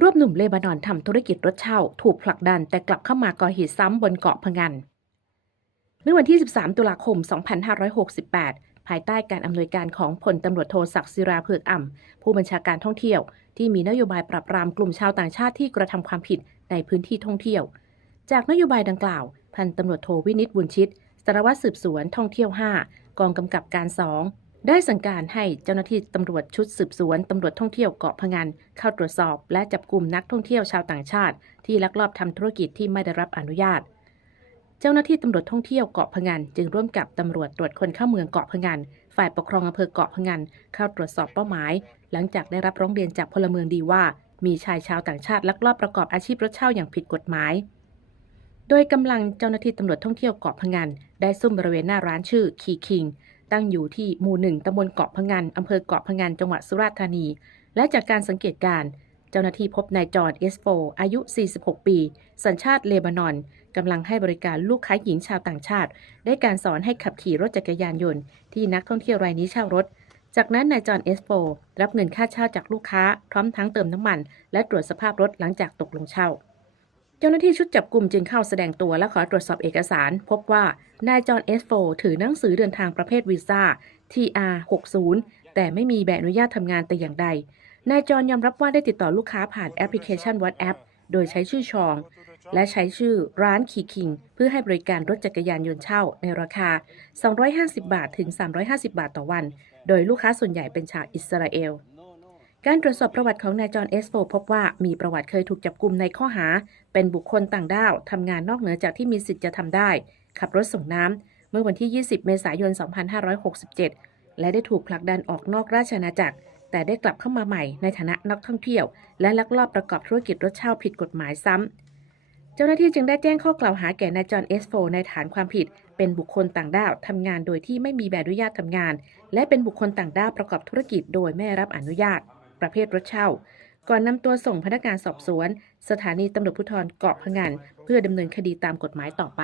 รวบหนุ่มเลบานอนทำธุรกิจรถเช่า ถูกผลักดันแต่กลับเข้ามาก่อเหตุซ้ำบนเกาะพะงันเมื่อวันที่ 13 ตุลาคม 2568 ภายใต้การอำนวยการของพลตำรวจโทศักดิ์ศิราเผือกอ่ำผู้บัญชาการท่องเที่ยว ที่มีนโยบายปราบปรามกลุ่มชาวต่างชาติที่กระทำความผิดในพื้นที่ท่องเที่ยว จากนโยบายดังกล่าว พันตำรวจโทวินิตบุญชิต สารวัตรสืบสวนท่องเที่ยว 5 กองกำกับการ 2ได้สั่งการให้เจ้าหน้าที่ตำรวจชุดสืบสวนตำรวจท่องเที่ยวเกาะพะงันเข้าตรวจสอบ และจับกลุ่มนักท่องเที่ยวชาวต่างชาติ ที่ลักลอบทำธุรกิจที่ไม่ได้รับอนุญาต เจ้าหน้าที่ตำรวจท่องเที่ยวเกาะพะงันจึงร่วมกับตำรวจตรวจคนเข้าเมืองเกาะพะงันฝ่ายปกครองอำเภอเกาะพะงันเข้าตรวจสอบเป้าหมาย หลังจากได้รับร้องเรียนจากพลเมืองดีว่า มีชายชาวต่างชาติลักลอบประกอบอาชีพรถเช่าอย่างผิดกฎหมาย โดยกำลังเจ้าหน้าที่ตำรวจท่องเที่ยวเกาะพะงันได้ซุ่มบริเวณหน้าร้านชื่อคีคิงตั้งอยู่ที่หมู่หนึ่งตำบลเกาะพะงันอำเภอเกาะพะงัน จังหวัดสุราษฎร์ธานี และจากการสังเกตการ เจ้าหน้าที่พบนายจอร์ดเอสโฟอายุ 46 ปี สัญชาติเลบานอน กำลังให้บริการลูกค้าหญิงชาวต่างชาติ ได้การสอนให้ขับขี่รถจักรยานยนต์ที่นักท่องเที่ยวรายนี้เช่ารถ จากนั้นนายจอร์ดเอสโฟรับเงินค่าเช่าจากลูกค้าพร้อมทั้งเติมน้ำมัน และตรวจสภาพรถหลังจากตกลงเช่าเจ้าหน้าที่ชุดจับกลุ่มจึงเข้าแสดงตัวและขอตรวจสอบเอกสารพบว่า นายจอห์นเอสโฟถือหนังสือเดินทางประเภทวีซ่า TR 60แต่ไม่มีใบอนุญาตทำงานแต่อย่างใด นายจอห์นยอมรับว่าได้ติดต่อลูกค้าผ่านแอปพลิเคชัน WhatsApp โดยใช้ชื่อชอง และใช้ชื่อร้านคีคิงเพื่อให้บริการรถจักรยานยนต์เช่าในราคา 250 บาทถึง 350 บาทต่อวัน โดยลูกค้าส่วนใหญ่เป็นชาวอิสราเอลการตรวจสอบประวัติของนายจอห์นเอสโฟพบว่ามีประวัติเคยถูกจับกลุ่มในข้อหา เป็นบุคคลต่างด้าว ทำงานนอกเหนือจากที่มีสิทธิ์จะทำได้ ขับรถส่งน้ำ เมื่อวันที่ 20 เมษายน 2567 และได้ถูกผลักดันออกนอกราชอาณาจักร แต่ได้กลับเข้ามาใหม่ในฐานะนักท่องเที่ยว และลักลอบประกอบธุรกิจรถเช่าผิดกฎหมายซ้ำเจ้าหน้าที่จึงได้แจ้งข้อกล่าวหาแก่นายจอห์นเอสโฟในฐานความผิด เป็นบุคคลต่างด้าวทำงานโดยที่ไม่มีใบอนุญาตทำงาน และเป็นบุคคลต่างด้าวประกอบธุรกิจโดยไม่รับอนุญาตประเภทรถเช่า ก่อนนำตัวส่งพนักงานสอบสวน สถานีตำรวจภูธรเกาะพะงันเพื่อดำเนินคดีตามกฎหมายต่อไป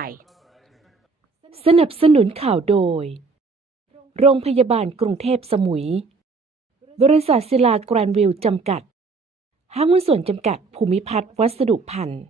สนับสนุนข่าวโดย โรงพยาบาลกรุงเทพสมุย บริษัทศิลาแกรนวิลจำกัด ห้างหุ้นส่วนจำกัดภูมิพัฒน์วัสดุพันธ์